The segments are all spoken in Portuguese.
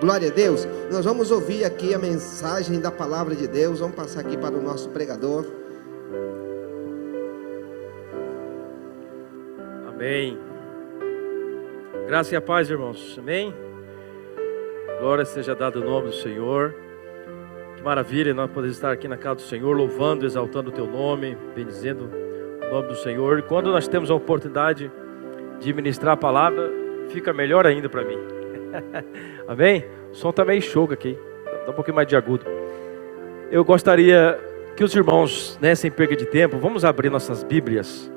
Glória a Deus. Nós vamos ouvir aqui a mensagem da palavra de Deus. Vamos passar aqui para o nosso pregador. Amém. Graça e a paz, irmãos. Amém. Glória seja dada ao nome do Senhor. Que maravilha nós podemos estar aqui na casa do Senhor, louvando, exaltando o teu nome, bendizendo o nome do Senhor. E quando nós temos a oportunidade de ministrar a palavra, fica melhor ainda para mim. Amém? O som está meio choco aqui, dá um pouquinho mais de agudo. Eu gostaria que os irmãos, sem perda de tempo, vamos abrir nossas Bíblias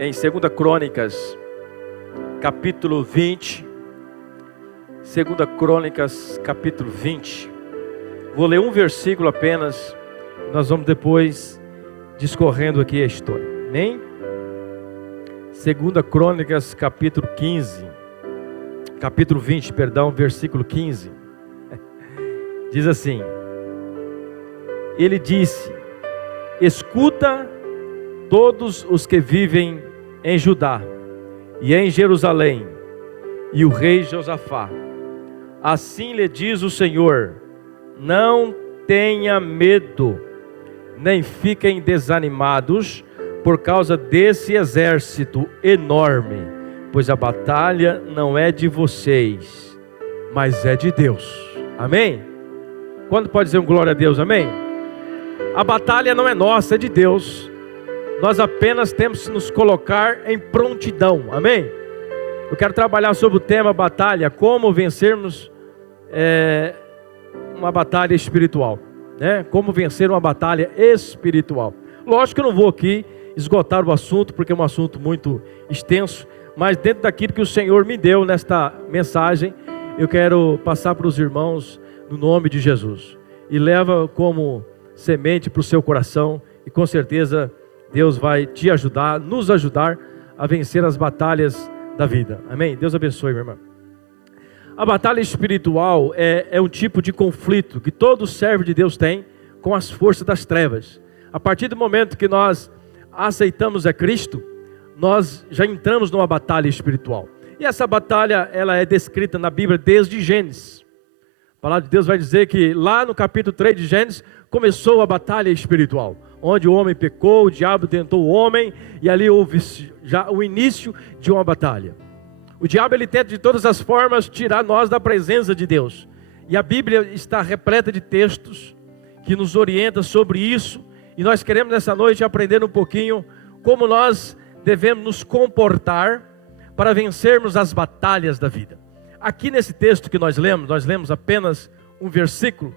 em 2 Crônicas, capítulo 20. 2 Crônicas, capítulo 20. Vou ler um versículo apenas, nós vamos depois discorrendo aqui a história. Amém? 2 Crônicas, capítulo 20, versículo 15. Diz assim: ele disse: escuta todos os que vivem em Judá e em Jerusalém, e o rei Josafá. Assim lhe diz o Senhor: não tenha medo, nem fiquem desanimados por causa desse exército enorme, pois a batalha não é de vocês, mas é de Deus. Amém? Quando pode dizer um glória a Deus? Amém? A batalha não é nossa, é de Deus. Nós apenas temos que nos colocar em prontidão. Amém? Eu quero trabalhar sobre o tema batalha, como vencermos uma batalha espiritual, Como vencer uma batalha espiritual. Lógico que eu não vou aqui esgotar o assunto, porque é um assunto muito extenso, mas dentro daquilo que o Senhor me deu nesta mensagem, eu quero passar para os irmãos no nome de Jesus. E leva como semente para o seu coração, e com certeza Deus vai te ajudar, nos ajudar a vencer as batalhas da vida. Amém? Deus abençoe, meu irmão. A batalha espiritual é um tipo de conflito que todo servo de Deus tem com as forças das trevas. A partir do momento que nós aceitamos a Cristo, nós já entramos numa batalha espiritual. E essa batalha, ela é descrita na Bíblia desde Gênesis. A palavra de Deus vai dizer que lá no capítulo 3 de Gênesis, começou a batalha espiritual, onde o homem pecou, o diabo tentou o homem, e ali houve já o início de uma batalha. O diabo, ele tenta de todas as formas tirar nós da presença de Deus. E a Bíblia está repleta de textos que nos orientam sobre isso. E nós queremos nessa noite aprender um pouquinho como nós devemos nos comportar para vencermos as batalhas da vida. Aqui nesse texto que nós lemos apenas um versículo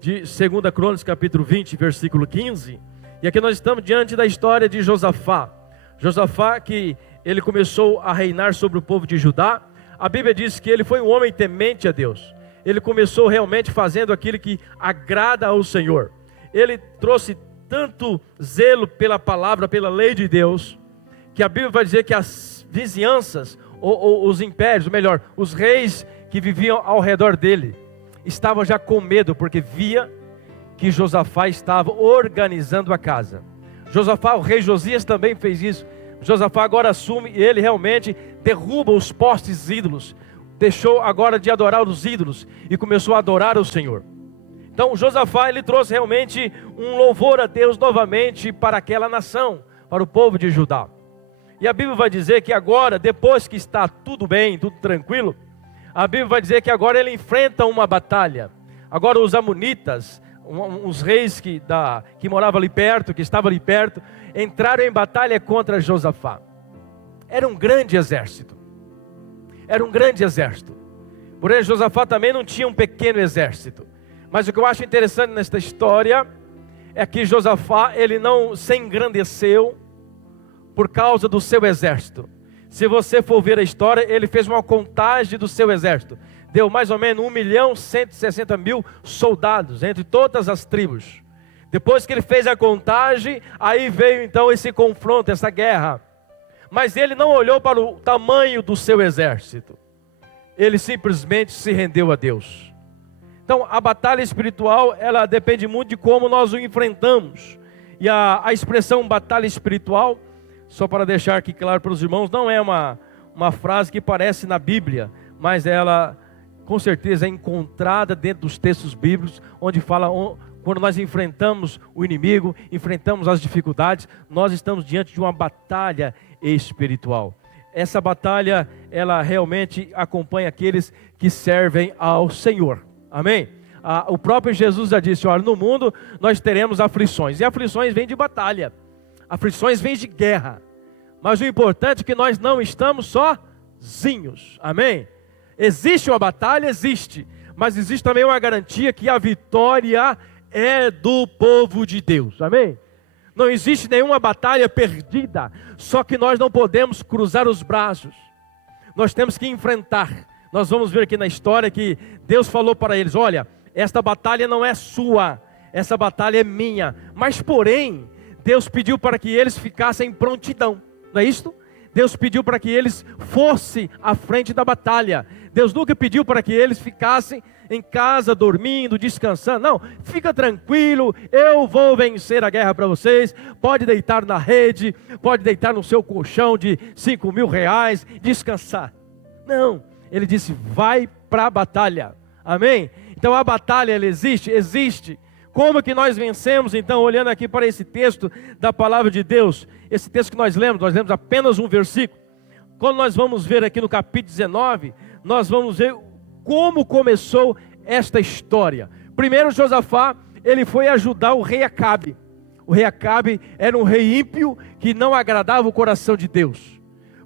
de 2 Crônicas capítulo 20, versículo 15. E aqui nós estamos diante da história de Josafá. Josafá, que ele começou a reinar sobre o povo de Judá. A Bíblia diz que ele foi um homem temente a Deus. Ele começou realmente fazendo aquilo que agrada ao Senhor. Ele trouxe tanto zelo pela palavra, pela lei de Deus, que a Bíblia vai dizer que as vizinhanças, ou os impérios, ou melhor, os reis que viviam ao redor dele, estavam já com medo, porque via que Josafá estava organizando a casa. Josafá, o rei Josias também fez isso. Josafá agora assume e ele realmente derruba os postes ídolos, deixou agora de adorar os ídolos e começou a adorar o Senhor. Então Josafá, ele trouxe realmente um louvor a Deus novamente para aquela nação, para o povo de Judá. E a Bíblia vai dizer que agora, depois que está tudo bem, tudo tranquilo, a Bíblia vai dizer que agora ele enfrenta uma batalha. Agora os amonitas, uns reis que moravam ali perto, que estavam ali perto, entraram em batalha contra Josafá. Era um grande exército. Porém Josafá também não tinha um pequeno exército. Mas o que eu acho interessante nesta história é que Josafá, ele não se engrandeceu por causa do seu exército. Se você for ver a história, ele fez uma contagem do seu exército. Deu mais ou menos 1.160.000 soldados entre todas as tribos. Depois que ele fez a contagem, aí veio então esse confronto, essa guerra. Mas ele não olhou para o tamanho do seu exército. Ele simplesmente se rendeu a Deus. Então a batalha espiritual, ela depende muito de como nós o enfrentamos. E a expressão batalha espiritual, só para deixar aqui claro para os irmãos, não é uma frase que aparece na Bíblia, mas ela com certeza é encontrada dentro dos textos bíblicos, onde fala, quando nós enfrentamos o inimigo, enfrentamos as dificuldades, nós estamos diante de uma batalha espiritual. Essa batalha, ela realmente acompanha aqueles que servem ao Senhor. Amém? O próprio Jesus já disse, olha, no mundo nós teremos aflições. E aflições vêm de batalha. Aflições vêm de guerra. Mas o importante é que nós não estamos sozinhos. Amém? Existe uma batalha? Existe. Mas existe também uma garantia que a vitória é do povo de Deus. Amém? Não existe nenhuma batalha perdida. Só que nós não podemos cruzar os braços. Nós temos que enfrentar. Nós vamos ver aqui na história que Deus falou para eles, olha, esta batalha não é sua, essa batalha é minha. Mas porém, Deus pediu para que eles ficassem em prontidão. Não é isto? Deus pediu para que eles fossem à frente da batalha. Deus nunca pediu para que eles ficassem em casa, dormindo, descansando. Não, fica tranquilo, eu vou vencer a guerra para vocês. Pode deitar na rede, pode deitar no seu colchão de 5 mil reais, descansar. Não, ele disse, vai para a batalha. Amém? Então a batalha, ela existe? Existe. Como que nós vencemos, então, olhando aqui para esse texto da palavra de Deus, esse texto que nós lemos apenas um versículo. Quando nós vamos ver aqui no capítulo 19, nós vamos ver como começou esta história. Primeiro, Josafá, ele foi ajudar o rei Acabe. O rei Acabe era um rei ímpio que não agradava o coração de Deus.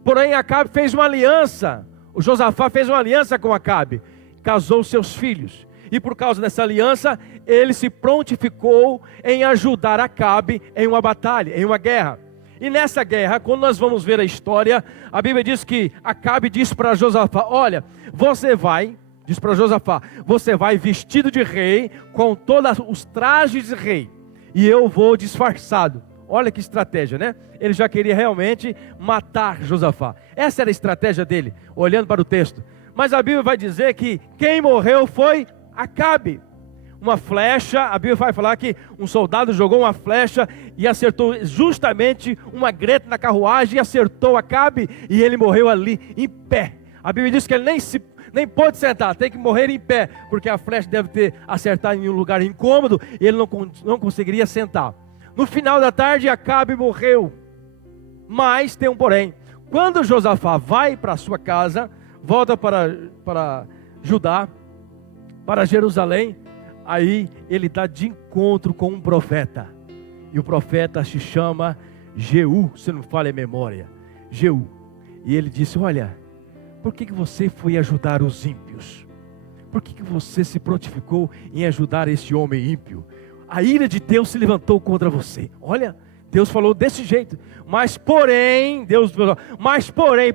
Porém, Acabe fez uma aliança. O Josafá fez uma aliança com Acabe, casou seus filhos. E por causa dessa aliança, ele se prontificou em ajudar Acabe em uma batalha, em uma guerra. E nessa guerra, quando nós vamos ver a história, a Bíblia diz que Acabe disse para Josafá, olha, você vai vestido de rei, com todos os trajes de rei, e eu vou disfarçado. Olha que estratégia, né? Ele já queria realmente matar Josafá. Essa era a estratégia dele, olhando para o texto. Mas a Bíblia vai dizer que quem morreu foi Acabe. Uma flecha, a Bíblia vai falar que um soldado jogou uma flecha e acertou justamente uma greta na carruagem e acertou Acabe, e ele morreu ali em pé. A Bíblia diz que ele nem pôde sentar, tem que morrer em pé, porque a flecha deve ter acertado em um lugar incômodo e ele não conseguiria sentar. No final da tarde, Acabe morreu. Mas tem um porém. Quando Josafá vai para sua casa, volta para Judá, para Jerusalém, aí ele está de encontro com um profeta. E o profeta se chama Jeú, se não me falha a memória. Jeú. E ele disse, olha, por que você foi ajudar os ímpios? Por que você se prontificou em ajudar esse homem ímpio? A ira de Deus se levantou contra você. Olha, Deus falou desse jeito. Mas porém,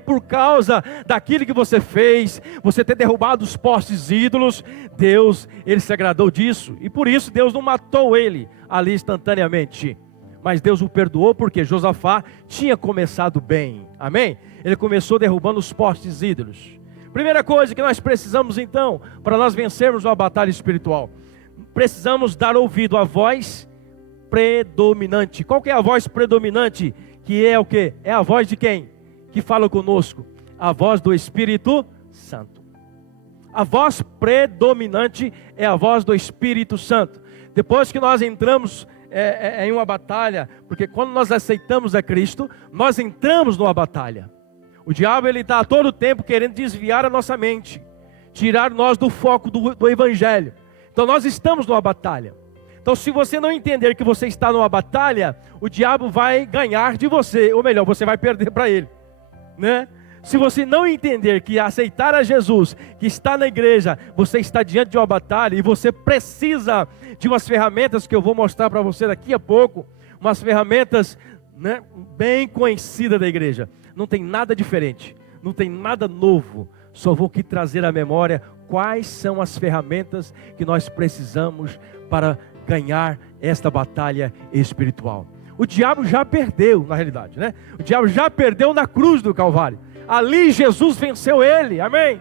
por causa daquilo que você fez, você ter derrubado os postes ídolos, Deus, ele se agradou disso. E por isso Deus não matou ele ali instantaneamente. Mas Deus o perdoou porque Josafá tinha começado bem. Amém? Ele começou derrubando os postes ídolos. Primeira coisa que nós precisamos então, para nós vencermos uma batalha espiritual, precisamos dar ouvido à voz predominante. Qual que é a voz predominante? Que é o quê? É a voz de quem? Que fala conosco? A voz do Espírito Santo. A voz predominante é a voz do Espírito Santo. Depois que nós entramos em uma batalha, porque quando nós aceitamos a Cristo, nós entramos numa batalha. O diabo, ele está a todo tempo querendo desviar a nossa mente, tirar nós do foco do Evangelho. Então nós estamos numa batalha. Então se você não entender que você está numa batalha, o diabo vai ganhar de você, ou melhor, você vai perder para ele, né? Se você não entender que aceitar a Jesus, que está na igreja, você está diante de uma batalha e você precisa de umas ferramentas que eu vou mostrar para você daqui a pouco, umas ferramentas, né, bem conhecidas da igreja. Não tem nada diferente, não tem nada novo, só vou aqui trazer à memória quais são as ferramentas que nós precisamos para ganhar esta batalha espiritual. O diabo já perdeu, na realidade, né? O diabo já perdeu na cruz do Calvário. Ali Jesus venceu ele, amém?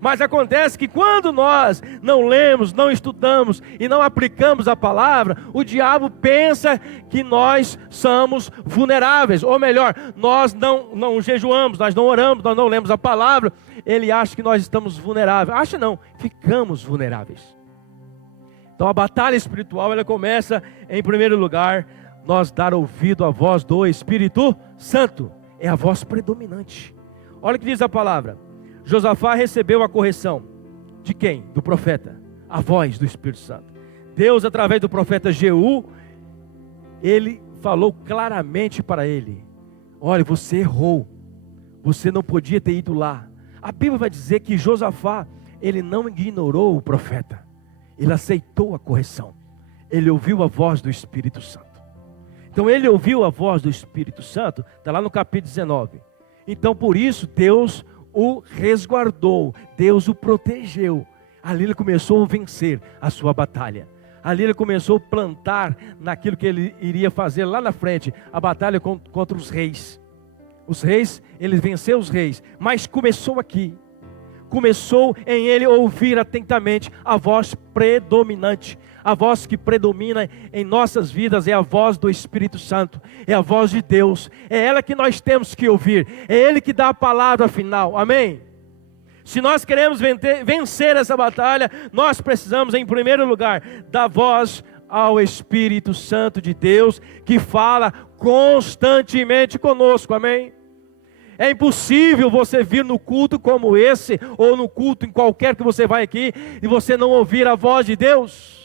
Mas acontece que quando nós não lemos, não estudamos e não aplicamos a palavra, o diabo pensa que nós somos vulneráveis, ou melhor, nós não jejuamos, nós não oramos, nós não lemos a palavra, ele acha que nós estamos vulneráveis. Acha não, ficamos vulneráveis. Então a batalha espiritual, ela começa, em primeiro lugar, nós dar ouvido à voz do Espírito Santo. É a voz predominante. Olha o que diz a palavra. Josafá recebeu a correção. De quem? Do profeta. A voz do Espírito Santo. Deus, através do profeta Jeú, ele falou claramente para ele: olha, você errou. Você não podia ter ido lá. A Bíblia vai dizer que Josafá, ele não ignorou o profeta. Ele aceitou a correção. Ele ouviu a voz do Espírito Santo. Então ele ouviu a voz do Espírito Santo, está lá no capítulo 19. Então por isso Deus o resguardou, Deus o protegeu. Ali ele começou a vencer a sua batalha. Ali ele começou a plantar naquilo que ele iria fazer lá na frente, a batalha contra os reis. Os reis, ele venceu os reis, mas começou aqui. Começou em ele ouvir atentamente a voz predominante. A voz que predomina em nossas vidas é a voz do Espírito Santo, é a voz de Deus, é ela que nós temos que ouvir, é Ele que dá a palavra final, amém? Se nós queremos vencer essa batalha, nós precisamos, em primeiro lugar, dar voz ao Espírito Santo de Deus, que fala constantemente conosco, amém? É impossível você vir no culto como esse, ou no culto em qualquer que você vai aqui, e você não ouvir a voz de Deus.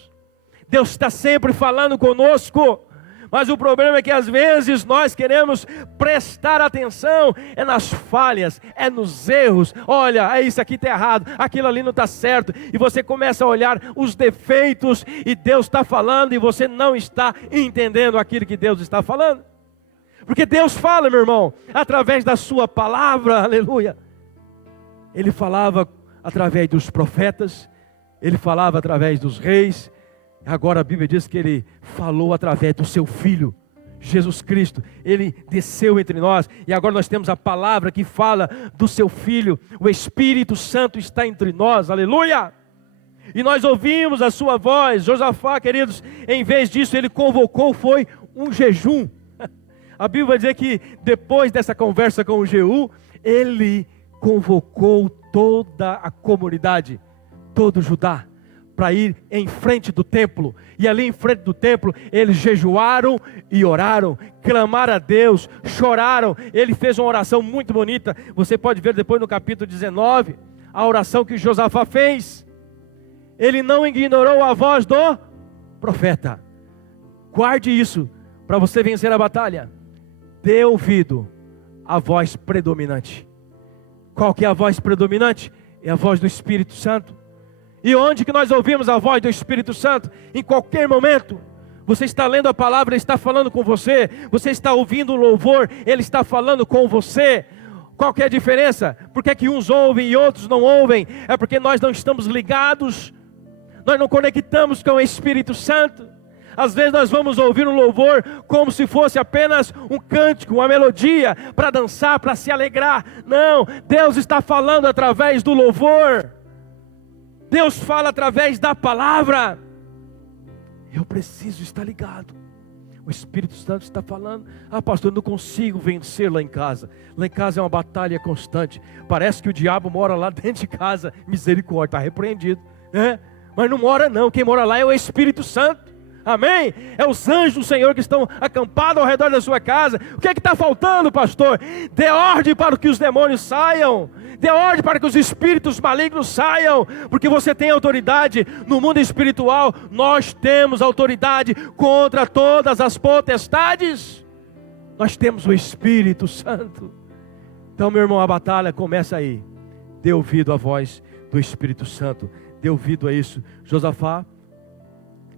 Deus está sempre falando conosco, mas o problema é que às vezes nós queremos prestar atenção nas falhas, nos erros. Olha, isso aqui está errado, aquilo ali não está certo, e você começa a olhar os defeitos, e Deus está falando, e você não está entendendo aquilo que Deus está falando. Porque Deus fala, meu irmão, através da sua palavra, aleluia. Ele falava através dos profetas, ele falava através dos reis. Agora a Bíblia diz que ele falou através do seu Filho, Jesus Cristo. Ele desceu entre nós, e agora nós temos a palavra que fala do seu Filho. O Espírito Santo está entre nós, aleluia. E nós ouvimos a sua voz. Josafá, queridos, em vez disso ele convocou, foi um jejum. A Bíblia vai dizer que depois dessa conversa com o Jeú, ele convocou toda a comunidade, todo Judá, para ir em frente do templo. E ali em frente do templo, eles jejuaram e oraram, clamaram a Deus, choraram. Ele fez uma oração muito bonita. Você pode ver depois no capítulo 19, a oração que Josafá fez. Ele não ignorou a voz do profeta. Guarde isso, para você vencer a batalha. Dê ouvido à voz predominante. Qual que é a voz predominante? É a voz do Espírito Santo. E onde que nós ouvimos a voz do Espírito Santo? Em qualquer momento. Você está lendo a palavra, Ele está falando com você. Você está ouvindo o louvor, Ele está falando com você. Qual que é a diferença? Por que é que uns ouvem e outros não ouvem? É porque nós não estamos ligados. Nós não conectamos com o Espírito Santo. Às vezes nós vamos ouvir um louvor como se fosse apenas um cântico, uma melodia, para dançar, para se alegrar. Não, Deus está falando através do louvor. Deus fala através da palavra. Eu preciso estar ligado. O Espírito Santo está falando. Ah, pastor, eu não consigo vencer lá em casa. Lá em casa é uma batalha constante. Parece que o diabo mora lá dentro de casa. Misericórdia, está repreendido, né? Mas não mora não. Quem mora lá é o Espírito Santo. Amém? É os anjos do Senhor que estão acampados ao redor da sua casa. O que é que está faltando, pastor? Dê ordem para que os demônios saiam. Dê ordem para que os espíritos malignos saiam. Porque você tem autoridade no mundo espiritual. Nós temos autoridade contra todas as potestades. Nós temos o Espírito Santo. Então, meu irmão, a batalha começa aí. Dê ouvido à voz do Espírito Santo. Dê ouvido a isso. Josafá,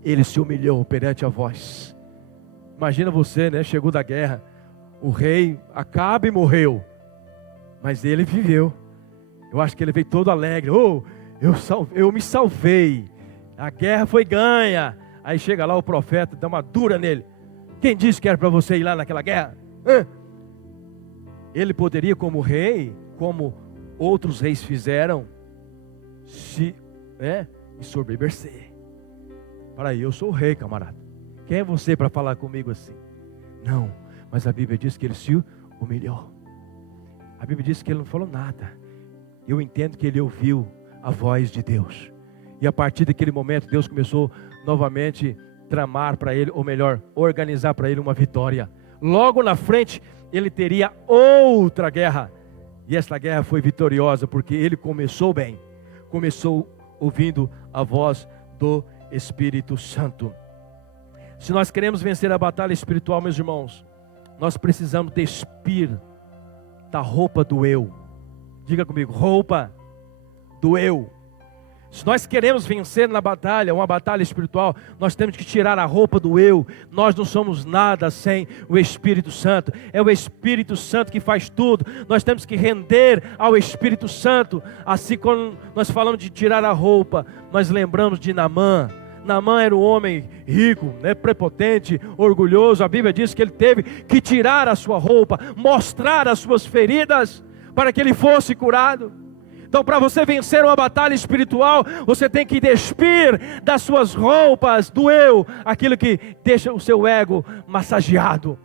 ele se humilhou perante a voz. Imagina você, né? Chegou da guerra, o rei Acabe morreu, mas ele viveu. Eu acho que ele veio todo alegre. Oh, eu me salvei, a guerra foi ganha. Aí chega lá o profeta, dá uma dura nele. Quem disse que era para você ir lá naquela guerra? Ele poderia, como rei, como outros reis fizeram, se ensoberbecer. Para aí, eu sou o rei, camarada. Quem é você para falar comigo assim? Não, mas a Bíblia diz que ele se humilhou. A Bíblia diz que ele não falou nada. Eu entendo que ele ouviu a voz de Deus. E a partir daquele momento, Deus começou novamente a tramar para ele, ou melhor, organizar para ele uma vitória. Logo na frente, ele teria outra guerra. E essa guerra foi vitoriosa, porque ele começou bem. Começou ouvindo a voz do Espírito Santo. Se nós queremos vencer a batalha espiritual, meus irmãos, nós precisamos despir da roupa do eu. Diga comigo, roupa do eu. Se nós queremos vencer na batalha, uma batalha espiritual, nós temos que tirar a roupa do eu. Nós não somos nada sem o Espírito Santo. É o Espírito Santo que faz tudo. Nós temos que render ao Espírito Santo. Assim, quando nós falamos de tirar a roupa, nós lembramos de Naamã. Naamã era um homem rico, prepotente, orgulhoso. A Bíblia diz que ele teve que tirar a sua roupa, mostrar as suas feridas, para que ele fosse curado. Então, para você vencer uma batalha espiritual, você tem que despir das suas roupas do eu, aquilo que deixa o seu ego massageado.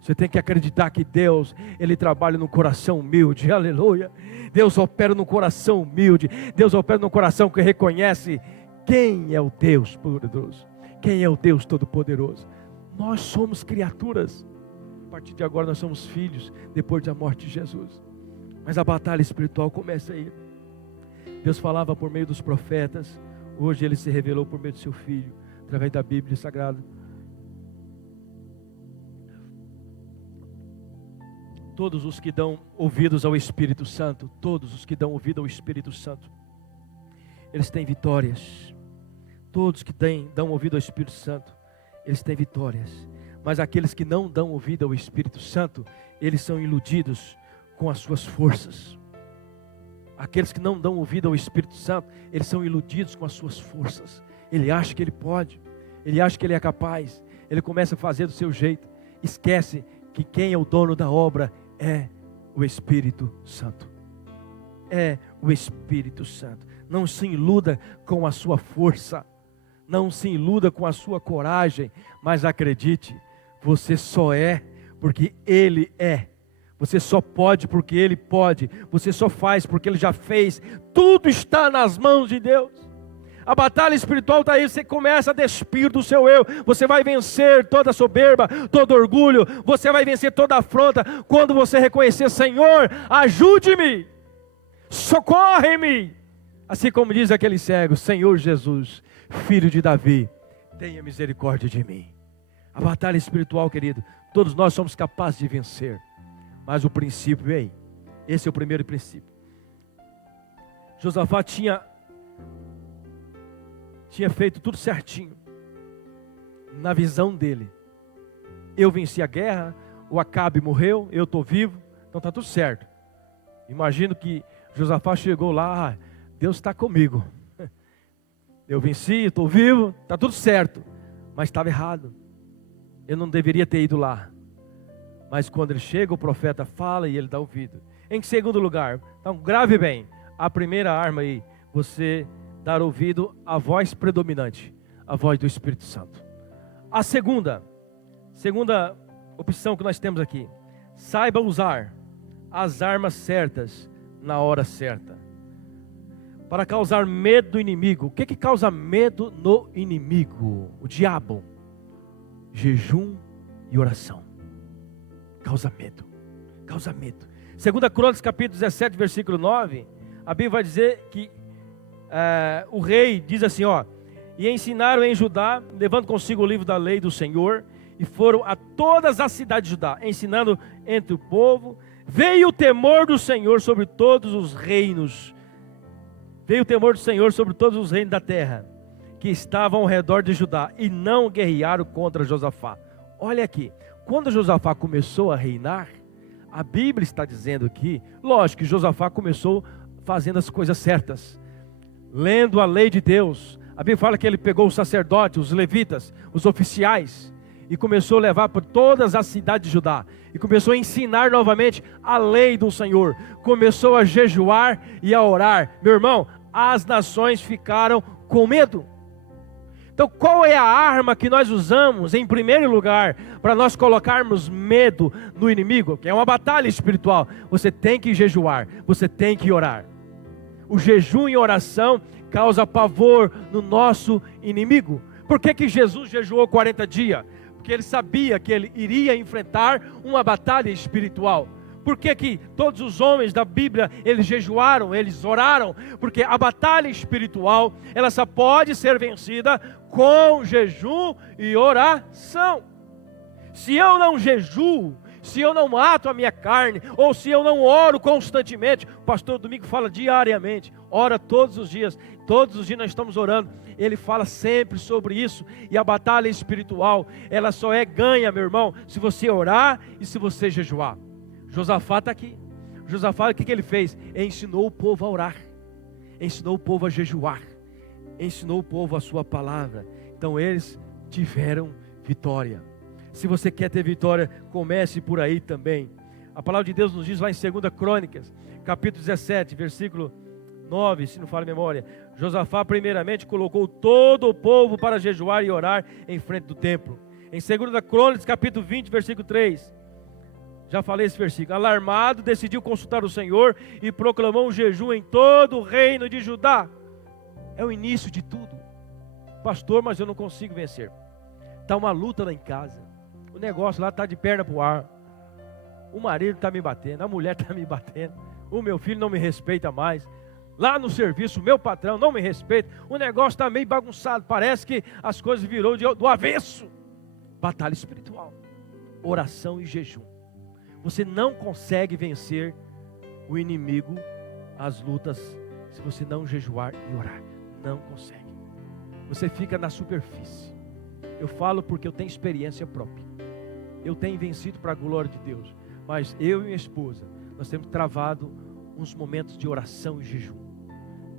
Você tem que acreditar que Deus, Ele trabalha no coração humilde, aleluia. Deus opera no coração humilde, Deus opera no coração que reconhece quem é o Deus poderoso, quem é o Deus todo-poderoso. Nós somos criaturas, a partir de agora nós somos filhos, depois da morte de Jesus. Mas a batalha espiritual começa aí. Deus falava por meio dos profetas. Hoje Ele se revelou por meio do seu Filho, através da Bíblia Sagrada. Todos os que dão ouvidos ao Espírito Santo, todos os que dão ouvido ao Espírito Santo, eles têm vitórias. Todos que dão ouvido ao Espírito Santo, eles têm vitórias. Mas aqueles que não dão ouvido ao Espírito Santo, eles são iludidos com as suas forças. Aqueles que não dão ouvido ao Espírito Santo, eles são iludidos com as suas forças. Ele acha que ele pode, ele acha que ele é capaz, ele começa a fazer do seu jeito, esquece que quem é o dono da obra é o Espírito Santo. É o Espírito Santo. Não se iluda com a sua força, não se iluda com a sua coragem, mas acredite, você só é porque Ele é. Você só pode porque Ele pode. Você só faz porque Ele já fez. Tudo está nas mãos de Deus. A batalha espiritual está aí. Você começa a despir do seu eu. Você vai vencer toda soberba, todo orgulho. Você vai vencer toda afronta. Quando você reconhecer, Senhor, ajude-me, socorre-me. Assim como diz aquele cego, Senhor Jesus, Filho de Davi, tenha misericórdia de mim. A batalha espiritual, querido, todos nós somos capazes de vencer. Mas o princípio é aí. Esse é o primeiro princípio. Josafá tinha feito tudo certinho. Na visão dele. Eu venci a guerra, o Acabe morreu, eu estou vivo, então está tudo certo. Imagino que Josafá chegou lá, Deus está comigo. Eu venci, estou vivo, está tudo certo. Mas estava errado. Eu não deveria ter ido lá. Mas quando ele chega, o profeta fala e ele dá ouvido. Em segundo lugar, então grave bem, a primeira arma aí, você dar ouvido à voz predominante, a voz do Espírito Santo. A segunda opção que nós temos aqui, saiba usar as armas certas na hora certa. Para causar medo do inimigo. O que causa medo no inimigo? O diabo. Jejum e oração. Causa medo. 2 Crônicas capítulo 17, versículo 9, a Bíblia vai dizer que o rei diz assim, e ensinaram em Judá, levando consigo o livro da lei do Senhor, e foram a todas as cidades de Judá, ensinando entre o povo. Veio o temor do Senhor sobre todos os reinos. Veio o temor do Senhor sobre todos os reinos da terra, que estavam ao redor de Judá, e não guerrearam contra Josafá. Olha aqui, quando Josafá começou a reinar, a Bíblia está dizendo aqui, lógico que Josafá começou fazendo as coisas certas, lendo a lei de Deus. A Bíblia fala que ele pegou os sacerdotes, os levitas, os oficiais, e começou a levar por todas as cidades de Judá, e começou a ensinar novamente a lei do Senhor, começou a jejuar e a orar. Meu irmão, as nações ficaram com medo. Então qual é a arma que nós usamos em primeiro lugar para nós colocarmos medo no inimigo? Que é uma batalha espiritual. Você tem que jejuar, você tem que orar. O jejum e oração causa pavor no nosso inimigo. Por que Jesus jejuou 40 dias? Porque ele sabia que ele iria enfrentar uma batalha espiritual. Por que todos os homens da Bíblia, eles jejuaram, eles oraram? Porque a batalha espiritual, ela só pode ser vencida com jejum e oração. Se eu não jejuo, se eu não mato a minha carne, ou se eu não oro constantemente, o pastor Domingo fala diariamente, ora todos os dias nós estamos orando, ele fala sempre sobre isso, e a batalha espiritual, ela só é ganha, meu irmão, se você orar e se você jejuar. Josafá está aqui. Josafá, o que ele fez? Ensinou o povo a orar, ensinou o povo a jejuar, ensinou o povo a sua palavra. Então eles tiveram vitória. Se você quer ter vitória, comece por aí também. A palavra de Deus nos diz lá em 2 Crônicas, capítulo 17, versículo 9, se não falha a memória. Josafá primeiramente colocou todo o povo para jejuar e orar em frente do templo. Em 2 Crônicas, capítulo 20, versículo 3. Já falei esse versículo. Alarmado, decidiu consultar o Senhor e proclamou um jejum em todo o reino de Judá. É o início de tudo. Pastor, mas eu não consigo vencer. Está uma luta lá em casa. O negócio lá está de perna para o ar. O marido está me batendo, a mulher está me batendo. O meu filho não me respeita mais. Lá no serviço, o meu patrão não me respeita. O negócio está meio bagunçado. Parece que as coisas virou do avesso. Batalha espiritual. Oração e jejum. Você não consegue vencer o inimigo, as lutas, se você não jejuar e orar. Não consegue. Você fica na superfície. Eu falo porque eu tenho experiência própria. Eu tenho vencido para a glória de Deus. Mas eu e minha esposa, nós temos travado uns momentos de oração e jejum.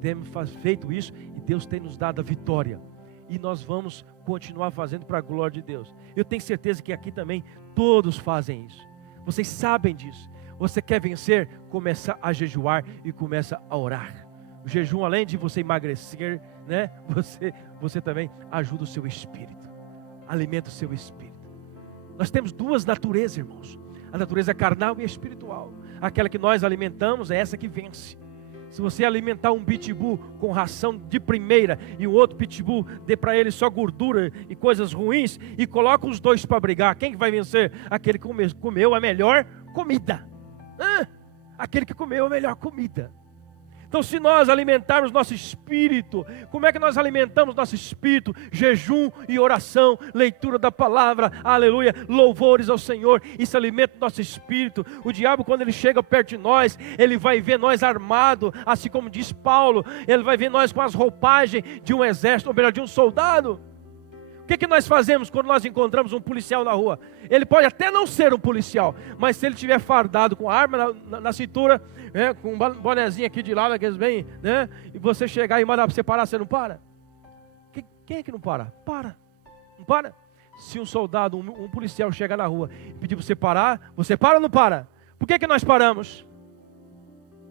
Temos feito isso e Deus tem nos dado a vitória. E nós vamos continuar fazendo para a glória de Deus. Eu tenho certeza que aqui também todos fazem isso. Vocês sabem disso. Você quer vencer? Começa a jejuar e começa a orar. O jejum, além de você emagrecer, né? Você também ajuda o seu espírito. Alimenta o seu espírito. Nós temos duas naturezas, irmãos. A natureza carnal e espiritual. Aquela que nós alimentamos é essa que vence. Se você alimentar um pitbull com ração de primeira e o outro pitbull dê para ele só gordura e coisas ruins e coloca os dois para brigar, quem que vai vencer? Aquele que comeu a melhor comida. Aquele que comeu a melhor comida. Então, se nós alimentarmos nosso espírito, como é que nós alimentamos nosso espírito? Jejum e oração, leitura da palavra, aleluia, louvores ao Senhor. Isso alimenta o nosso espírito. O diabo, quando ele chega perto de nós, ele vai ver nós armados, assim como diz Paulo, ele vai ver nós com as roupagens de um exército, ou melhor, de um soldado. O que nós fazemos quando nós encontramos um policial na rua? Ele pode até não ser um policial, mas se ele estiver fardado com arma na cintura, com um bonezinho aqui de lado, aqueles bem, né? E você chegar e mandar para você parar, você não para? Quem é que não para? Não para? Se um soldado, um policial chegar na rua e pedir para você para ou não para? Por que nós paramos?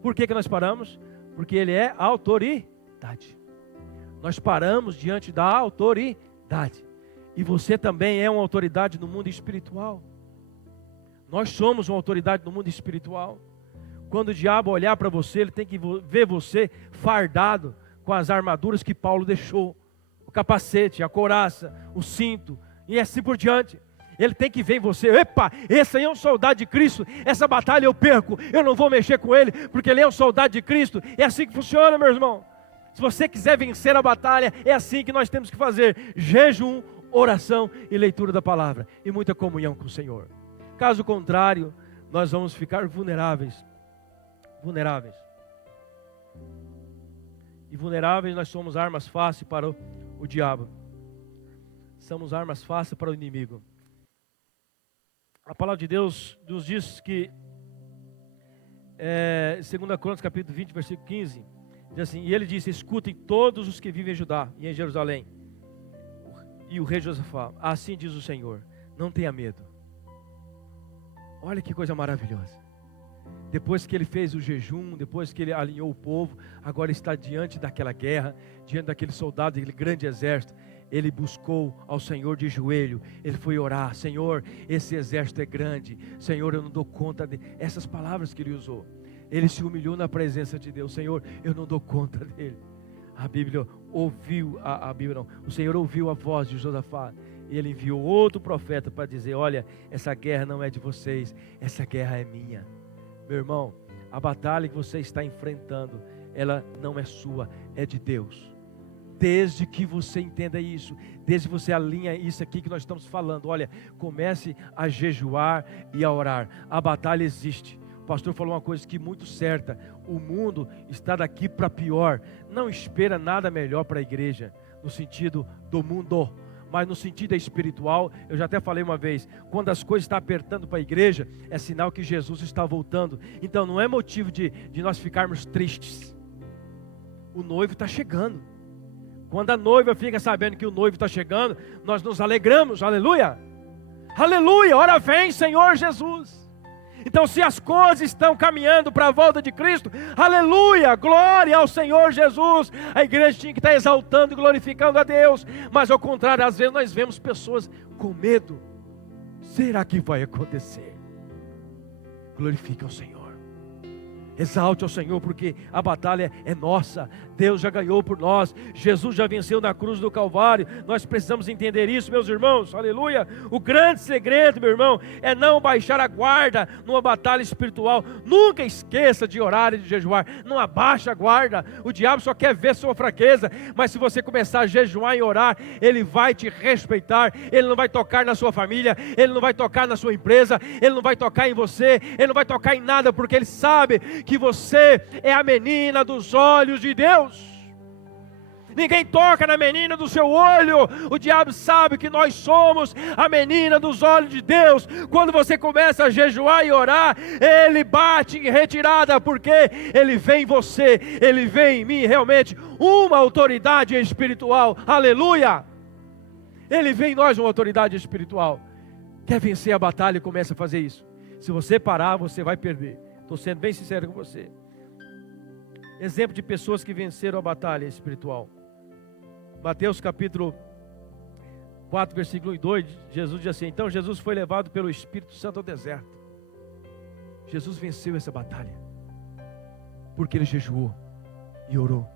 Por que nós paramos? Porque ele é autoridade. Nós paramos diante da autoridade. E você também é uma autoridade no mundo espiritual. Nós somos uma autoridade no mundo espiritual. Quando o diabo olhar para você, ele tem que ver você fardado com as armaduras que Paulo deixou. O capacete, a couraça, o cinto e assim por diante. Ele tem que ver em você, epa, esse aí é um soldado de Cristo, essa batalha eu perco, eu não vou mexer com ele, porque ele é um soldado de Cristo. É assim que funciona, meu irmão. Se você quiser vencer a batalha, é assim que nós temos que fazer: jejum, oração e leitura da palavra, e muita comunhão com o Senhor. Caso contrário, nós vamos ficar vulneráveis. E vulneráveis, nós somos armas fáceis para o diabo. Somos armas fáceis para o inimigo. A palavra de Deus nos diz que, 2 Crônicas capítulo 20, versículo 15, diz assim: e ele disse: escutem todos os que vivem em Judá e em Jerusalém. E o rei Josafá: assim diz o Senhor, não tenha medo. Olha que coisa maravilhosa. Depois que ele fez o jejum, depois que ele alinhou o povo, agora ele está diante daquela guerra, diante daquele soldado, daquele grande exército. Ele buscou ao Senhor de joelho, ele foi orar: Senhor, esse exército é grande, Senhor, eu não dou conta de... Essas palavras que ele usou. Ele se humilhou na presença de Deus. Senhor, eu não dou conta dele. A Bíblia ouviu, o Senhor ouviu a voz de Josafá. E ele enviou outro profeta para dizer: olha, essa guerra não é de vocês, essa guerra é minha. Meu irmão, a batalha que você está enfrentando, ela não é sua, é de Deus. Desde que você entenda isso, desde que você alinha isso aqui que nós estamos falando, olha, comece a jejuar e a orar. A batalha existe. O pastor falou uma coisa que muito certa: o mundo está daqui para pior. Não espera nada melhor para a igreja, no sentido do mundo, mas no sentido espiritual. Eu já até falei uma vez, quando as coisas estão apertando para a igreja, é sinal que Jesus está voltando. Então não é motivo de nós ficarmos tristes. O noivo está chegando. Quando a noiva fica sabendo que o noivo está chegando, nós nos alegramos, aleluia, aleluia, ora vem Senhor Jesus. Então se as coisas estão caminhando para a volta de Cristo, aleluia, glória ao Senhor Jesus. A igreja tinha que estar exaltando e glorificando a Deus, mas ao contrário, às vezes nós vemos pessoas com medo. Será que vai acontecer? Glorifique ao Senhor, exalte ao Senhor, porque a batalha é nossa. Deus já ganhou por nós. Jesus já venceu na cruz do Calvário. Nós precisamos entender isso, meus irmãos, aleluia. O grande segredo, meu irmão, é não baixar a guarda numa batalha espiritual. Nunca esqueça de orar e de jejuar. Não abaixe a guarda. O diabo só quer ver sua fraqueza, mas se você começar a jejuar e orar, ele vai te respeitar. Ele não vai tocar na sua família, ele não vai tocar na sua empresa, ele não vai tocar em você, ele não vai tocar em nada, porque ele sabe que você é a menina dos olhos de Deus. Ninguém toca na menina do seu olho. O diabo sabe que nós somos a menina dos olhos de Deus. Quando você começa a jejuar e orar, ele bate em retirada, porque ele vê em você, ele vê em mim realmente uma autoridade espiritual, aleluia. Ele vê em nós uma autoridade espiritual. Quer vencer a batalha e começa a fazer isso. Se você parar, você vai perder. Estou sendo bem sincero com você. Exemplo de pessoas que venceram a batalha espiritual. Mateus capítulo 4, versículo 1 e 2, Jesus diz assim: então Jesus foi levado pelo Espírito Santo ao deserto. Jesus venceu essa batalha, porque ele jejuou e orou.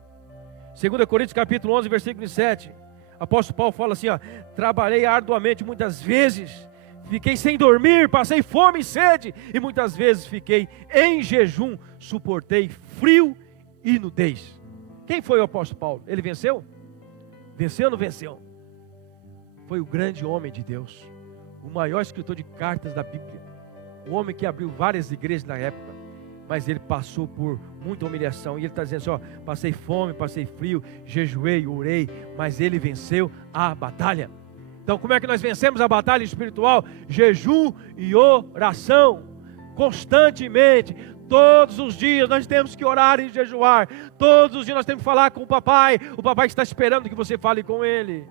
2 Coríntios capítulo 11, versículo 7, apóstolo Paulo fala assim: trabalhei arduamente muitas vezes, fiquei sem dormir, passei fome e sede, e muitas vezes fiquei em jejum, suportei frio e nudez. Quem foi o apóstolo Paulo? Ele venceu? Venceu ou não venceu? Foi o grande homem de Deus, o maior escritor de cartas da Bíblia, o homem que abriu várias igrejas na época, mas ele passou por muita humilhação, e ele está dizendo assim: passei fome, passei frio, jejuei, orei, mas ele venceu a batalha. Então como é que nós vencemos a batalha espiritual? Jejum e oração, constantemente. Todos os dias nós temos que orar e jejuar. Todos os dias nós temos que falar com o papai está esperando que você fale com ele.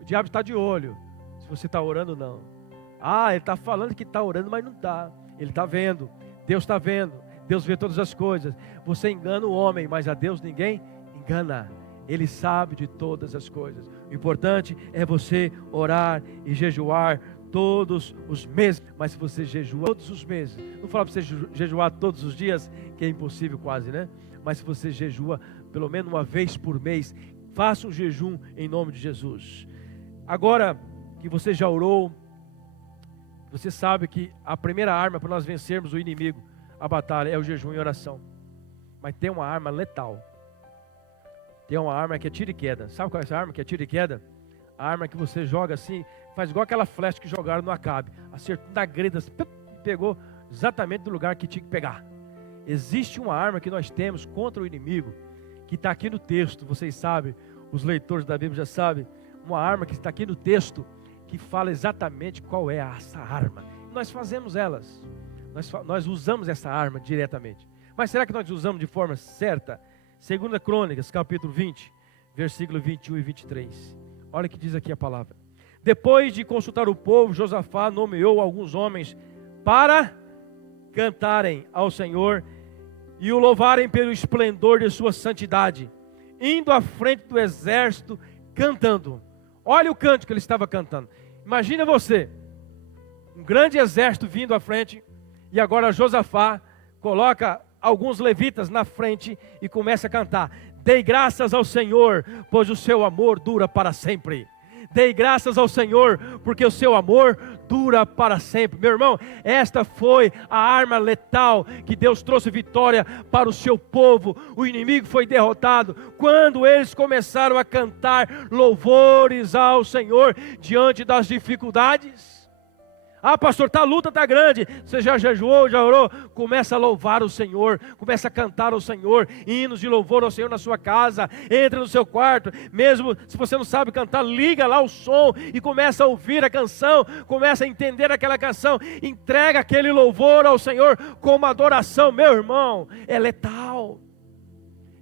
O diabo está de olho se você está orando ou não. Ele está falando que está orando, mas não está. Ele está vendo, Deus está vendo. Deus vê todas as coisas. Você engana o homem, mas a Deus ninguém engana. Ele sabe de todas as coisas. O importante é você orar e jejuar todos os meses. Mas se você jejua todos os meses, não fala para você jejuar todos os dias, que é impossível quase, né? Mas se você jejua pelo menos uma vez por mês, faça um jejum em nome de Jesus. Agora que você já orou, você sabe que a primeira arma para nós vencermos o inimigo, a batalha, é o jejum e oração. Mas tem uma arma letal. Tem uma arma que é tiro e queda. Sabe qual é essa arma que é tiro e queda? A arma que você joga assim, faz igual aquela flecha que jogaram no Acabe, acertou na greda, pegou exatamente no lugar que tinha que pegar. Existe uma arma que nós temos contra o inimigo, que está aqui no texto, vocês sabem, os leitores da Bíblia já sabem, uma arma que está aqui no texto, que fala exatamente qual é essa arma. Nós fazemos elas, nós usamos essa arma diretamente. Mas será que nós usamos de forma certa? 2 Crônicas, capítulo 20, versículo 21 e 23. Olha o que diz aqui a palavra. Depois de consultar o povo, Josafá nomeou alguns homens para cantarem ao Senhor e o louvarem pelo esplendor de sua santidade, indo à frente do exército cantando. Olha o canto que ele estava cantando. Imagina você, um grande exército vindo à frente, e agora Josafá coloca alguns levitas na frente e começa a cantar: dei graças ao Senhor, pois o seu amor dura para sempre. Dei graças ao Senhor, porque o seu amor dura para sempre. Meu irmão, esta foi a arma letal que Deus trouxe vitória para o seu povo. O inimigo foi derrotado quando eles começaram a cantar louvores ao Senhor diante das dificuldades. Ah, pastor, a luta está grande. Você já jejuou, já orou? Começa a louvar o Senhor, começa a cantar ao Senhor, hinos de louvor ao Senhor na sua casa. Entra no seu quarto, mesmo se você não sabe cantar, liga lá o som e começa a ouvir a canção, começa a entender aquela canção, entrega aquele louvor ao Senhor como adoração. Meu irmão, é letal.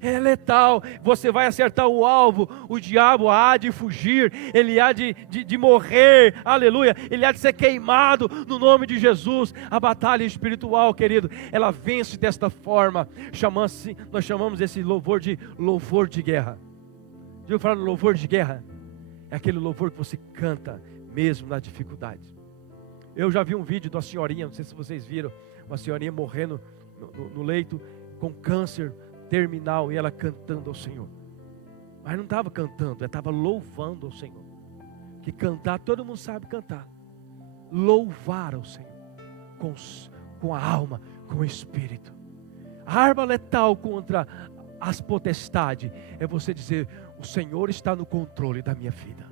É letal, você vai acertar o alvo, o diabo há de fugir, ele há de morrer, aleluia, ele há de ser queimado no nome de Jesus. A batalha espiritual, querido, ela vence desta forma. Nós chamamos esse louvor de guerra. Já ouviu falar no louvor de guerra? É aquele louvor que você canta mesmo na dificuldade. Eu já vi um vídeo de uma senhorinha, não sei se vocês viram, uma senhorinha morrendo no leito com câncer terminal, e ela cantando ao Senhor. Mas não estava cantando, ela estava louvando ao Senhor. Que cantar, todo mundo sabe cantar. Louvar ao Senhor com a alma, com o espírito. A arma letal contra as potestades é você dizer: o Senhor está no controle da minha vida,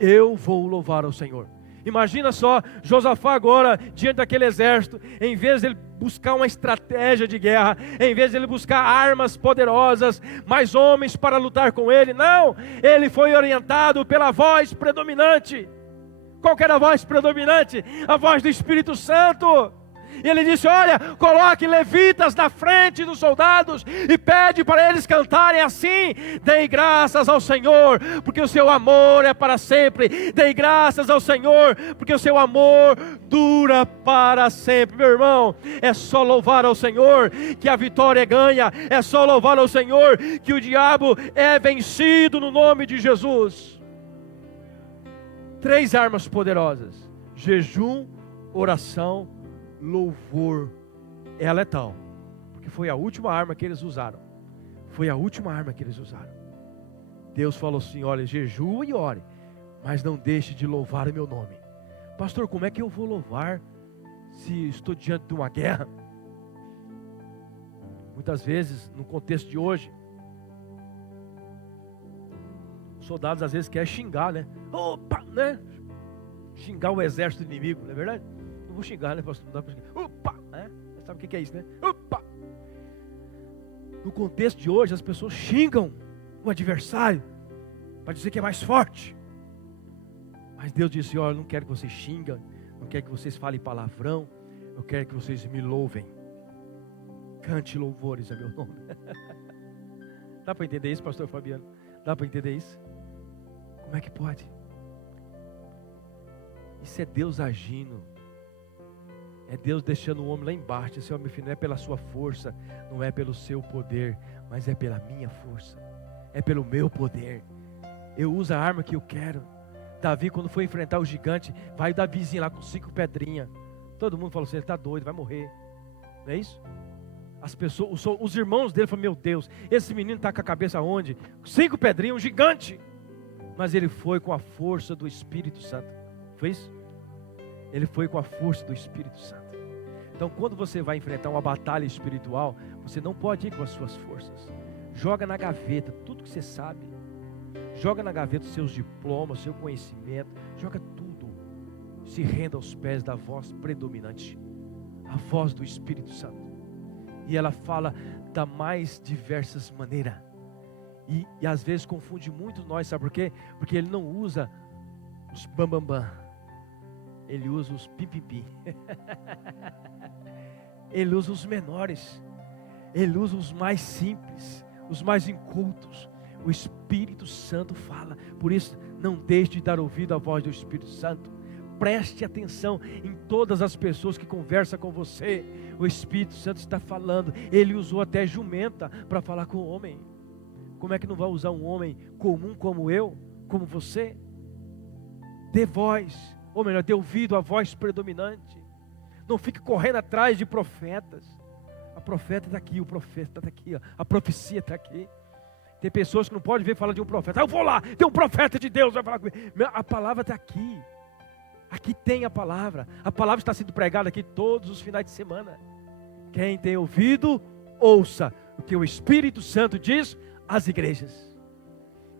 eu vou louvar ao Senhor. Imagina só, Josafá agora, diante daquele exército, em vez de ele buscar uma estratégia de guerra, em vez de ele buscar armas poderosas, mais homens para lutar com ele, não, ele foi orientado pela voz predominante. Qual que era a voz predominante? A voz do Espírito Santo. E ele disse: olha, coloque levitas na frente dos soldados e pede para eles cantarem assim: dei graças ao Senhor, porque o seu amor é para sempre. Dei graças ao Senhor, porque o seu amor dura para sempre. Meu irmão, é só louvar ao Senhor que a vitória é ganha. É só louvar ao Senhor que o diabo é vencido no nome de Jesus. 3 armas poderosas: jejum, oração, louvor. É letal, porque foi a última arma que eles usaram. Foi a última arma que eles usaram. Deus falou assim: olha, jejue e ore, mas não deixe de louvar o meu nome. Pastor, como é que eu vou louvar se estou diante de uma guerra? Muitas vezes, no contexto de hoje, os soldados às vezes querem xingar, né? Opa, né? Xingar o exército inimigo, não é verdade? Não vou xingar, né, pastor? Não dá para xingar. Opa, né? Sabe o que é isso, né? Opa! No contexto de hoje, as pessoas xingam o adversário para dizer que é mais forte. Mas Deus disse: olha, eu não quero que vocês xingam, não quero que vocês falem palavrão, eu quero que vocês me louvem. Cante louvores a meu nome. Dá para entender isso, pastor Fabiano? Dá para entender isso? Como é que pode? Isso é Deus agindo. É Deus deixando o homem lá embaixo. Senhor, meu filho, não é pela sua força, não é pelo seu poder, mas é pela minha força, é pelo meu poder. Eu uso a arma que eu quero. Davi, quando foi enfrentar o gigante, vai o Davizinho lá com 5 pedrinhas. Todo mundo falou assim: ele está doido, vai morrer. Não é isso? As pessoas, os irmãos dele falaram: meu Deus, esse menino está com a cabeça onde? 5 pedrinhas, um gigante. Mas ele foi com a força do Espírito Santo. Foi isso? Ele foi com a força do Espírito Santo. Então, quando você vai enfrentar uma batalha espiritual, você não pode ir com as suas forças. Joga na gaveta tudo que você sabe. Joga na gaveta os seus diplomas, seu conhecimento. Joga tudo. Se renda aos pés da voz predominante, a voz do Espírito Santo. E ela fala da mais diversas maneiras. E às vezes confunde muito nós, sabe por quê? Porque ele não usa os bambambam. Ele usa os pipipi. Ele usa os menores. Ele usa os mais simples, os mais incultos. O Espírito Santo fala. Por isso, não deixe de dar ouvido à voz do Espírito Santo. Preste atenção em todas as pessoas que conversam com você. O Espírito Santo está falando. Ele usou até jumenta para falar com o homem. Como é que não vai usar um homem comum como eu, como você? Dê voz, ou melhor, dê ouvido à voz predominante. Não fique correndo atrás de profetas. A profeta está aqui, o profeta está aqui, ó. A profecia está aqui. Tem pessoas que não podem ver falar de um profeta. Eu vou lá, tem um profeta de Deus, vai falar comigo. A palavra está aqui. Aqui tem a palavra. A palavra está sendo pregada aqui todos os finais de semana. Quem tem ouvido, ouça o que o Espírito Santo diz às igrejas.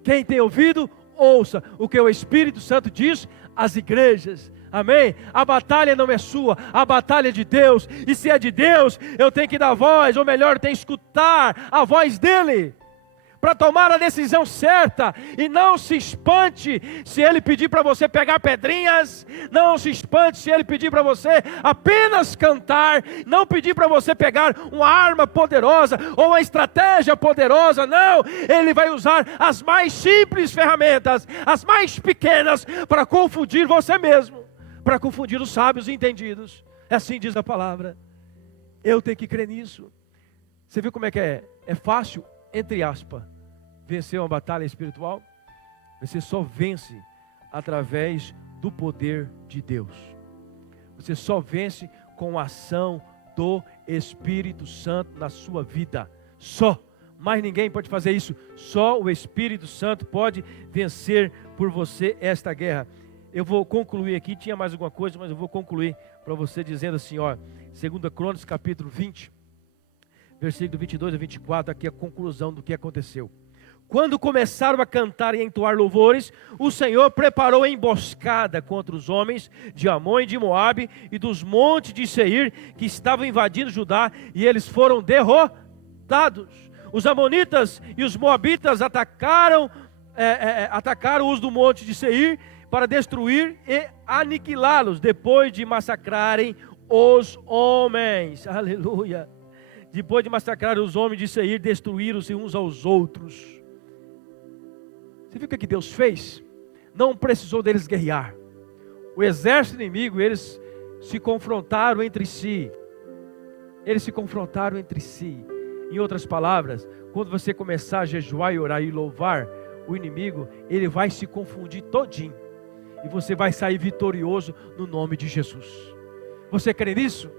Quem tem ouvido, ouça o que o Espírito Santo diz às igrejas. Amém? A batalha não é sua, a batalha é de Deus. E se é de Deus, eu tenho que dar voz, ou melhor, tenho que escutar a voz dEle, para tomar a decisão certa. E não se espante se Ele pedir para você pegar pedrinhas, não se espante se Ele pedir para você apenas cantar, não pedir para você pegar uma arma poderosa, ou uma estratégia poderosa, não. Ele vai usar as mais simples ferramentas, as mais pequenas, para confundir você mesmo, para confundir os sábios e entendidos. Assim diz a palavra. Eu tenho que crer nisso. Você viu como é que é? É fácil, entre aspas, vencer uma batalha espiritual? Você só vence através do poder de Deus. Você só vence com a ação do Espírito Santo na sua vida. Só. Mais ninguém pode fazer isso. Só o Espírito Santo pode vencer por você esta guerra. Eu vou concluir aqui, tinha mais alguma coisa, mas eu vou concluir para você dizendo assim, ó, 2 Crônicas capítulo 20, versículo 22 a 24, aqui a conclusão do que aconteceu. Quando começaram a cantar e a entoar louvores, o Senhor preparou a emboscada contra os homens de Amon e de Moabe e dos montes de Seir, que estavam invadindo Judá, e eles foram derrotados. Os amonitas e os moabitas atacaram os do monte de Seir para destruir e aniquilá-los, depois de massacrarem os homens. Aleluia! Depois de massacrar os homens de Seir, destruíram-se uns aos outros. Você viu o que Deus fez? Não precisou deles guerrear. O exército inimigo, eles se confrontaram entre si. Eles se confrontaram entre si. Em outras palavras, quando você começar a jejuar e orar e louvar, o inimigo, ele vai se confundir todinho. E você vai sair vitorioso no nome de Jesus. Você crê nisso?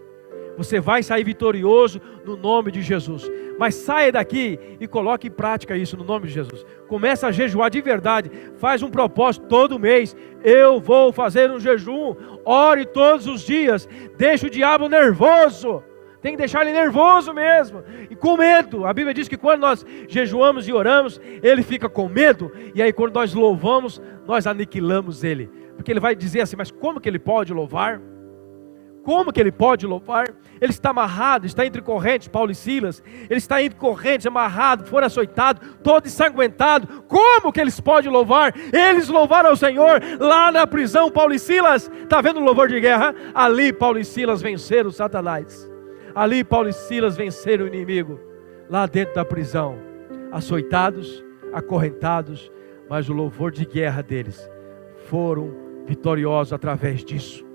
Você vai sair vitorioso no nome de Jesus. Mas saia daqui e coloque em prática isso no nome de Jesus. Começa a jejuar de verdade. Faz um propósito todo mês. Eu vou fazer um jejum. Ore todos os dias. Deixa o diabo nervoso. Tem que deixar ele nervoso mesmo. E com medo. A Bíblia diz que quando nós jejuamos e oramos, ele fica com medo. E aí quando nós louvamos, nós aniquilamos ele. Porque ele vai dizer assim, mas como que ele pode louvar? Como que ele pode louvar? Ele está amarrado, está entre correntes, Paulo e Silas. Ele está entre correntes, amarrado, foram açoitados, todo ensanguentado. Como que eles podem louvar? Eles louvaram ao Senhor lá na prisão, Paulo e Silas. Está vendo o louvor de guerra? Ali Paulo e Silas venceram Satanás. Ali Paulo e Silas venceram o inimigo. Lá dentro da prisão, açoitados, acorrentados. Mas o louvor de guerra deles foram vitoriosos através disso.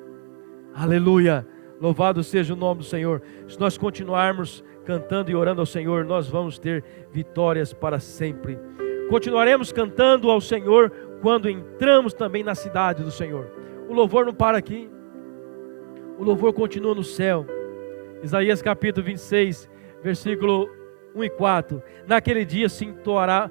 Aleluia, louvado seja o nome do Senhor. Se nós continuarmos cantando e orando ao Senhor, nós vamos ter vitórias para sempre. Continuaremos cantando ao Senhor quando entramos também na cidade do Senhor. O louvor não para aqui, o louvor continua no céu. Isaías capítulo 26, versículo 1 e 4. Naquele dia se entoará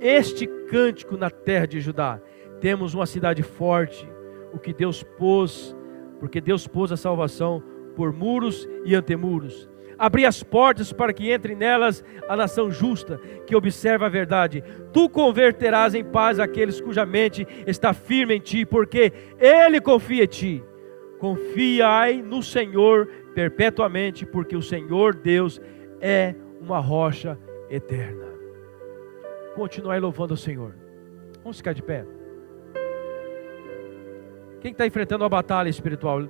este cântico na terra de Judá. Temos uma cidade forte, porque Deus pôs a salvação por muros e antemuros. Abri as portas para que entre nelas a nação justa, que observa a verdade. Tu converterás em paz aqueles cuja mente está firme em ti, porque Ele confia em ti. Confiai no Senhor perpetuamente, porque o Senhor Deus é uma rocha eterna. Continuai louvando o Senhor. Vamos ficar de pé. Quem está enfrentando uma batalha espiritual?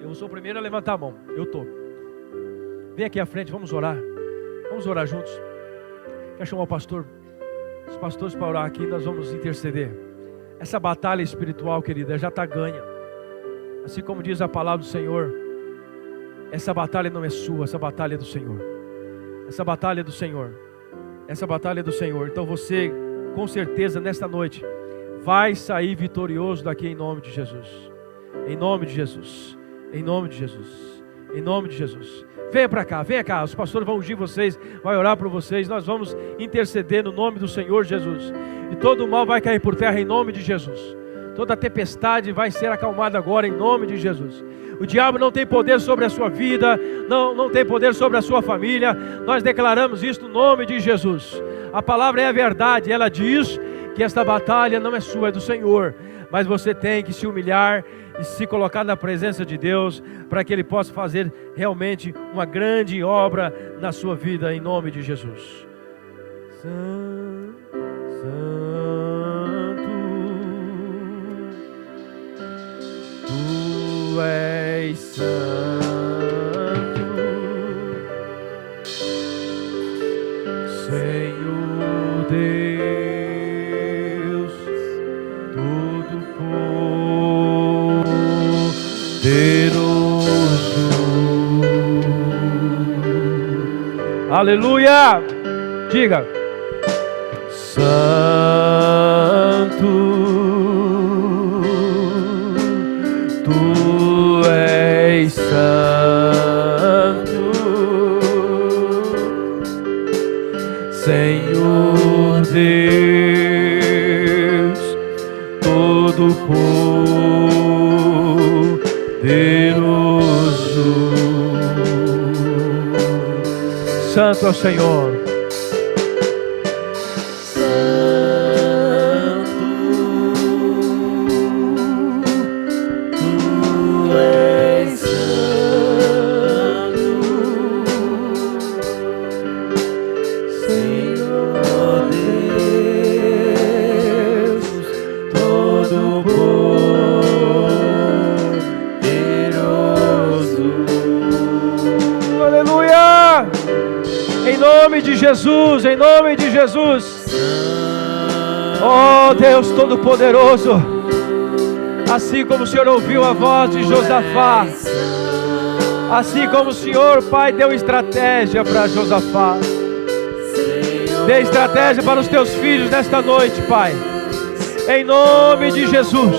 Eu sou o primeiro a levantar a mão. Eu estou. Vem aqui à frente, vamos orar. Vamos orar juntos. Quer chamar o pastor? Os pastores para orar aqui, nós vamos interceder. Essa batalha espiritual, querida, já está ganha. Assim como diz a palavra do Senhor, essa batalha não é sua, essa batalha é do Senhor. Essa batalha é do Senhor. Essa batalha é do Senhor. Então você, com certeza, nesta noite, vai sair vitorioso daqui em nome de Jesus. Em nome de Jesus. Em nome de Jesus. Em nome de Jesus. Venha cá, os pastores vão ungir vocês, vai orar por vocês, nós vamos interceder no nome do Senhor Jesus, e todo o mal vai cair por terra em nome de Jesus, toda tempestade vai ser acalmada agora em nome de Jesus. O diabo não tem poder sobre a sua vida, não tem poder sobre a sua família, nós declaramos isso no nome de Jesus. A palavra é a verdade, ela diz que esta batalha não é sua, é do Senhor, mas você tem que se humilhar e se colocar na presença de Deus, para que Ele possa fazer realmente uma grande obra na sua vida, em nome de Jesus. Santo, Tu és santo, Senhor Deus, Todo-Poderoso. Aleluia! Diga: Santo, Tu és santo, Senhor Deus, Todo-Poderoso. Santo é o Senhor. Jesus, em nome de Jesus. Oh Deus Todo-Poderoso, assim como o Senhor ouviu a voz de Josafá, assim como o Senhor, Pai, deu estratégia para Josafá, dê estratégia para os teus filhos nesta noite, Pai, em nome de Jesus.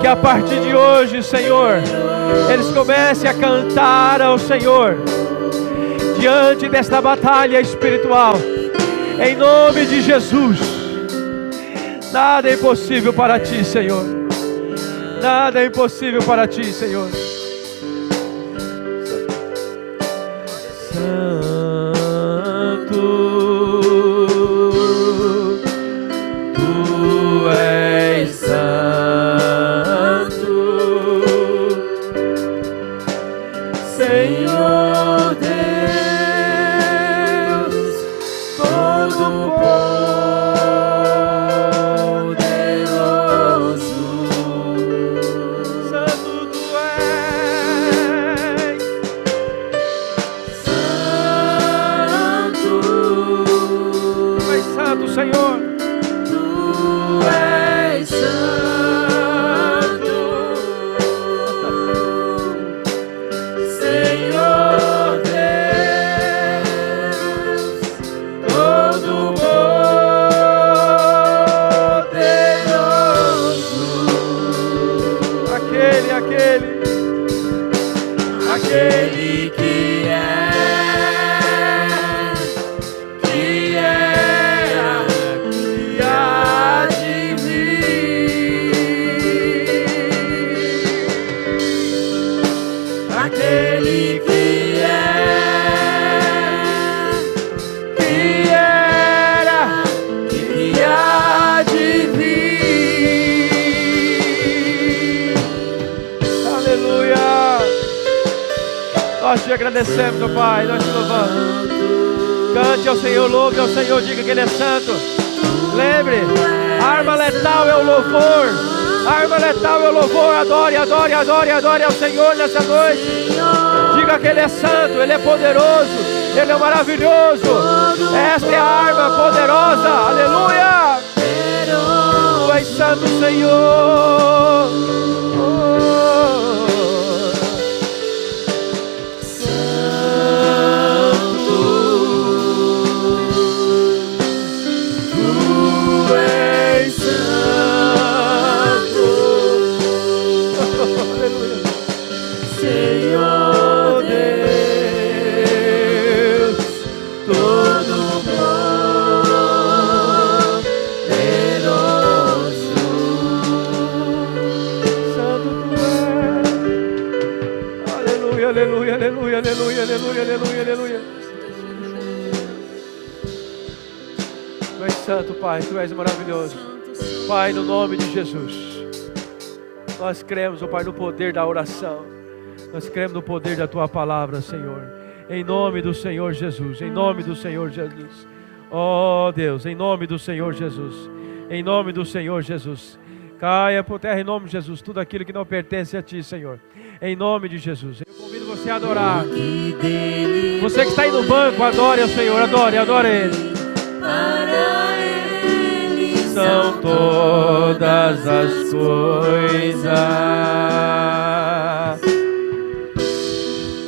Que a partir de hoje, Senhor, eles comecem a cantar ao Senhor diante desta batalha espiritual, em nome de Jesus. Nada é impossível para ti, Senhor. Nada é impossível para ti, Senhor. Santo, Tu és santo, Senhor Deus, Senhor, Tu és santo, Senhor Deus, Todo-Poderoso. Aquele que nós te agradecemos, meu Pai, nós te louvamos. Cante ao Senhor, louve ao Senhor, diga que Ele é santo. Lembre, a arma letal é o louvor. A arma letal é o louvor. Adore, adore, adore, adore ao Senhor nessa noite. Diga que Ele é santo, Ele é poderoso, Ele é maravilhoso. Esta é a arma poderosa, aleluia. Tu és santo, Senhor. Senhor Pai, Tu és maravilhoso. Pai, no nome de Jesus, nós cremos, ó Pai, no poder da oração. Nós cremos no poder da Tua palavra, Senhor. Em nome do Senhor Jesus, em nome do Senhor Jesus. Ó Deus, em nome do Senhor Jesus. Em nome do Senhor Jesus. Caia por terra em nome de Jesus tudo aquilo que não pertence a Ti, Senhor. Em nome de Jesus. Eu convido você a adorar. Você que está aí no banco, adore ao Senhor, adore Ele. Para Ele São todas as coisas,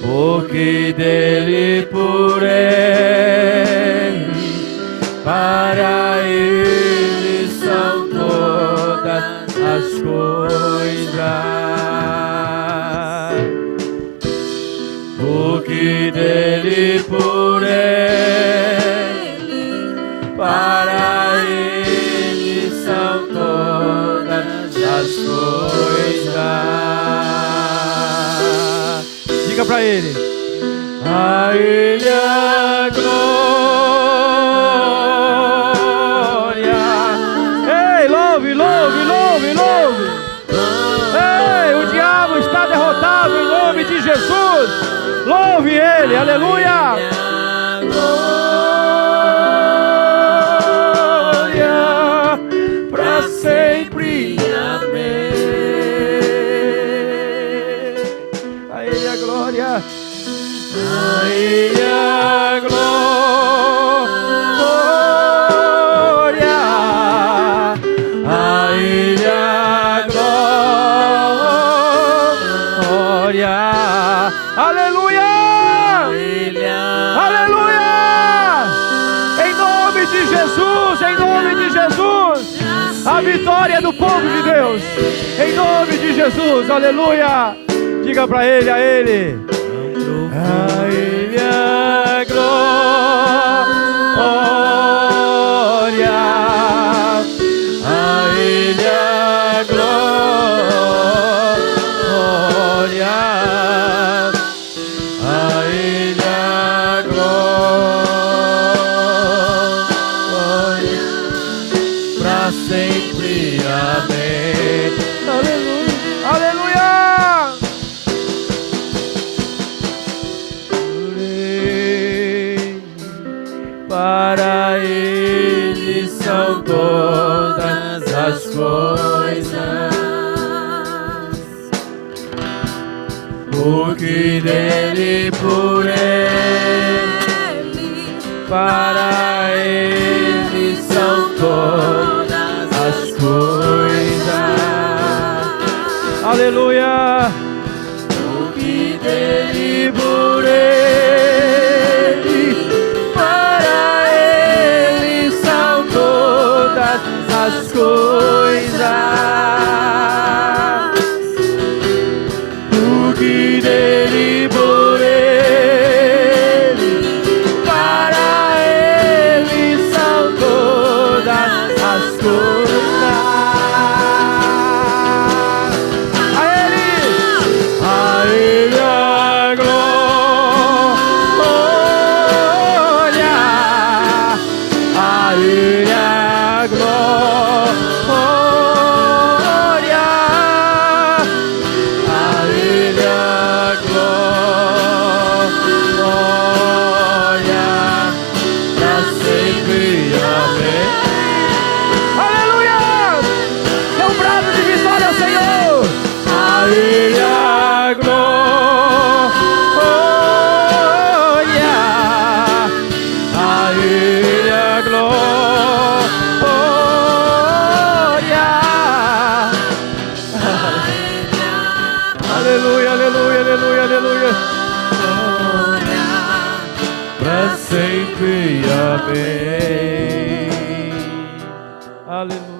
porque dele, por Ele, para Ele são todas as coisas, porque dele, por Ele, para Ele são todas as coisas. Diga para Ele: a Ele a glória. Ei, louve, louve, louve, louve. Ei, o diabo está derrotado em nome de Jesus. Louve Ele, aleluia. Glória para sempre, amém. A Ele a glória. A Ele a glória, a Ele a glória, aleluia, aleluia, em nome de Jesus, em nome de Jesus, a vitória do povo de Deus, em nome de Jesus, aleluia. Diga para Ele, a Ele. A Ele a glória, a Ele a glória, a Ele a glória, para sempre, amém. Aleluia, aleluia. Para Ele são todas as coisas, porque dele, por Ele, para Ele são todas as coisas, aleluia, porque dele, por Ele, as coisas, porque dele, por Ele, para Ele são todas as coisas. A Ele a glória, a Ele a glória, a Ele a glória, para sempre, amém. Aleluia! Dê um brado de vitória ao Senhor. A Ele a glória, a Ele a glória. Aleluia, aleluia, aleluia, aleluia. Para sempre, amém. Aleluia.